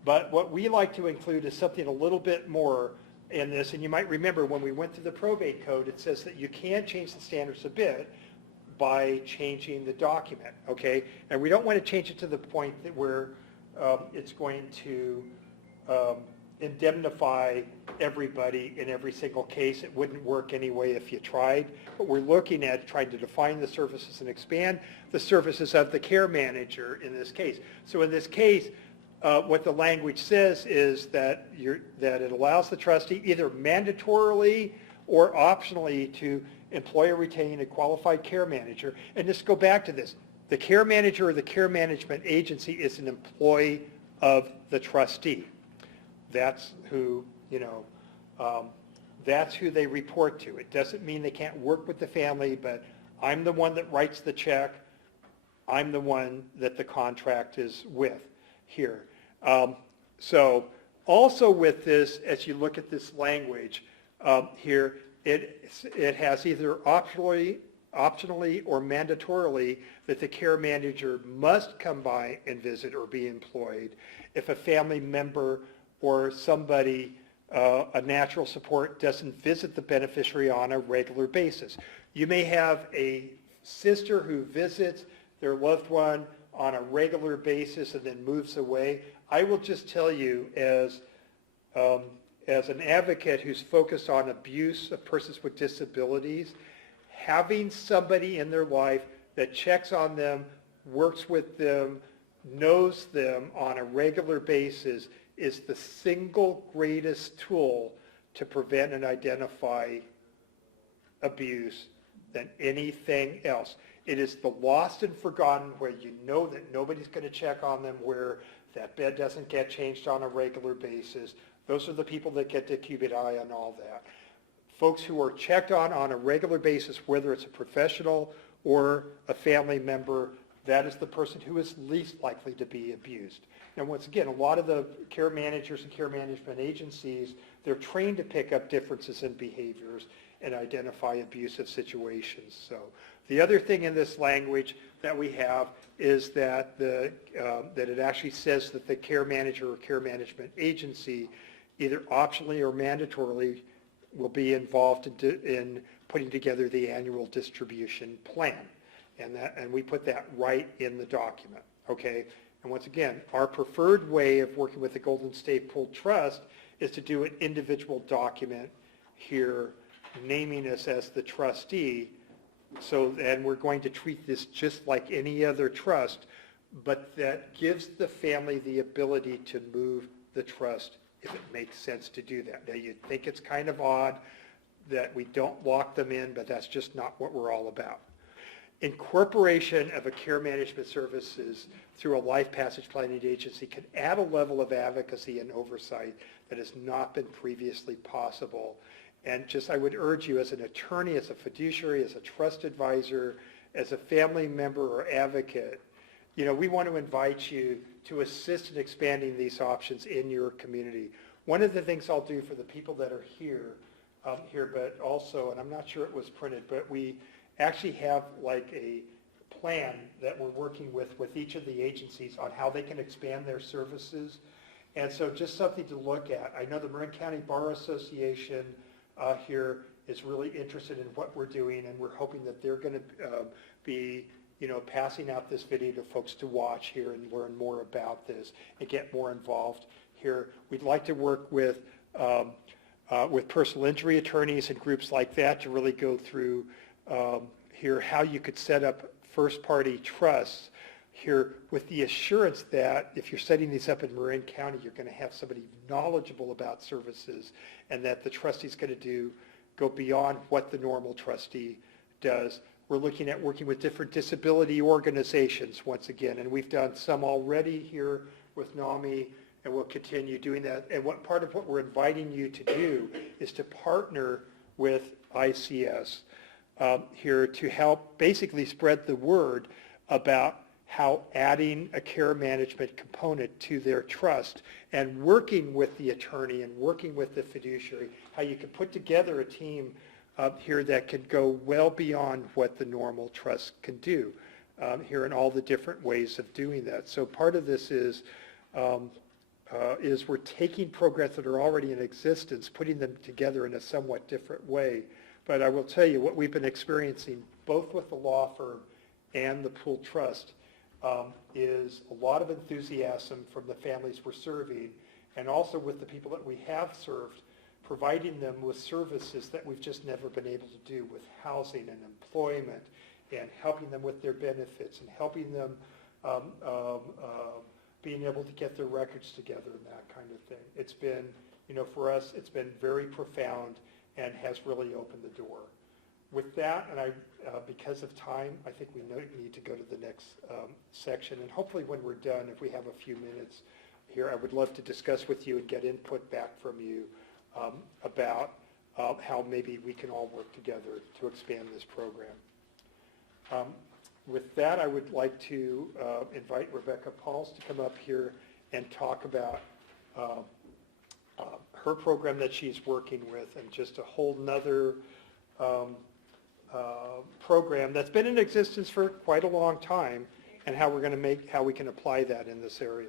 But what we like to include is something a little bit more in this, and you might remember when we went through the probate code, it says that you can change the standards a bit by changing the document, okay? And we don't want to change it to the point that where it's going to indemnify everybody in every single case. It wouldn't work anyway if you tried. But we're looking at trying to define the services and expand the services of the care manager in this case. So in this case, what the language says is that it allows the trustee either mandatorily or optionally to employ or retain a qualified care manager. And just go back to this. The care manager or the care management agency is an employee of the trustee. That's who, that's who they report to. It doesn't mean they can't work with the family, but I'm the one that writes the check. I'm the one that the contract is with here. So also with this, as you look at this language here, it has either optionally or mandatorily that the care manager must come by and visit or be employed if a family member or somebody, a natural support, doesn't visit the beneficiary on a regular basis. You may have a sister who visits their loved one on a regular basis and then moves away. I will just tell you, as an advocate who's focused on abuse of persons with disabilities, having somebody in their life that checks on them, works with them, knows them on a regular basis is the single greatest tool to prevent and identify abuse than anything else. It is the lost and forgotten where you know that nobody's going to check on them, where that bed doesn't get changed on a regular basis. Those are the people that get the cupid eye on all that. Folks who are checked on a regular basis, whether it's a professional or a family member, that is the person who is least likely to be abused. And once again, a lot of the care managers and care management agencies, they're trained to pick up differences in behaviors and identify abusive situations. So the other thing in this language that we have is that that it actually says that the care manager or care management agency, either optionally or mandatorily, will be involved in putting together the annual distribution plan. And we put that right in the document, okay? And once again, our preferred way of working with the Golden State Pool Trust is to do an individual document here naming us as the trustee. So, and we're going to treat this just like any other trust, but that gives the family the ability to move the trust if it makes sense to do that. Now, you'd think it's kind of odd that we don't lock them in, but that's just not what we're all about. Incorporation of a care management services through a life passage planning agency can add a level of advocacy and oversight that has not been previously possible. And just I would urge you as an attorney, as a fiduciary, as a trust advisor, as a family member or advocate, we want to invite you to assist in expanding these options in your community. One of the things I'll do for the people that are here, but also, and I'm not sure it was printed, but we actually have like a plan that we're working with each of the agencies on how they can expand their services. And so just something to look at. I know the Marin County Bar Association here is really interested in what we're doing, and we're hoping that they're going to be passing out this video to folks to watch here and learn more about this and get more involved here. We'd like to work with personal injury attorneys and groups like that to really go through here how you could set up first-party trusts here with the assurance that if you're setting these up in Marin County, you're going to have somebody knowledgeable about services and that the trustee's going to go beyond what the normal trustee does. We're looking at working with different disability organizations once again, and we've done some already here with NAMI, and we'll continue doing that. And part of what we're inviting you to do is to partner with ICS here to help basically spread the word about how adding a care management component to their trust and working with the attorney and working with the fiduciary, how you can put together a team here that can go well beyond what the normal trust can do here in all the different ways of doing that. So part of this is is we're taking programs that are already in existence, putting them together in a somewhat different way. But I will tell you what we've been experiencing, both with the law firm and the pool trust, is a lot of enthusiasm from the families we're serving, and also with the people that we have served, providing them with services that we've just never been able to do, with housing and employment, and helping them with their benefits, and helping them being able to get their records together and that kind of thing. It's been, for us, it's been very profound and has really opened the door. With that, and because of time, I think we need to go to the next section, and hopefully when we're done, if we have a few minutes here, I would love to discuss with you and get input back from you about how maybe we can all work together to expand this program. With that, I would like to invite Rebecca Pauls to come up here and talk about her program that she's working with, and just a whole nother program that's been in existence for quite a long time, and how we can apply that in this area.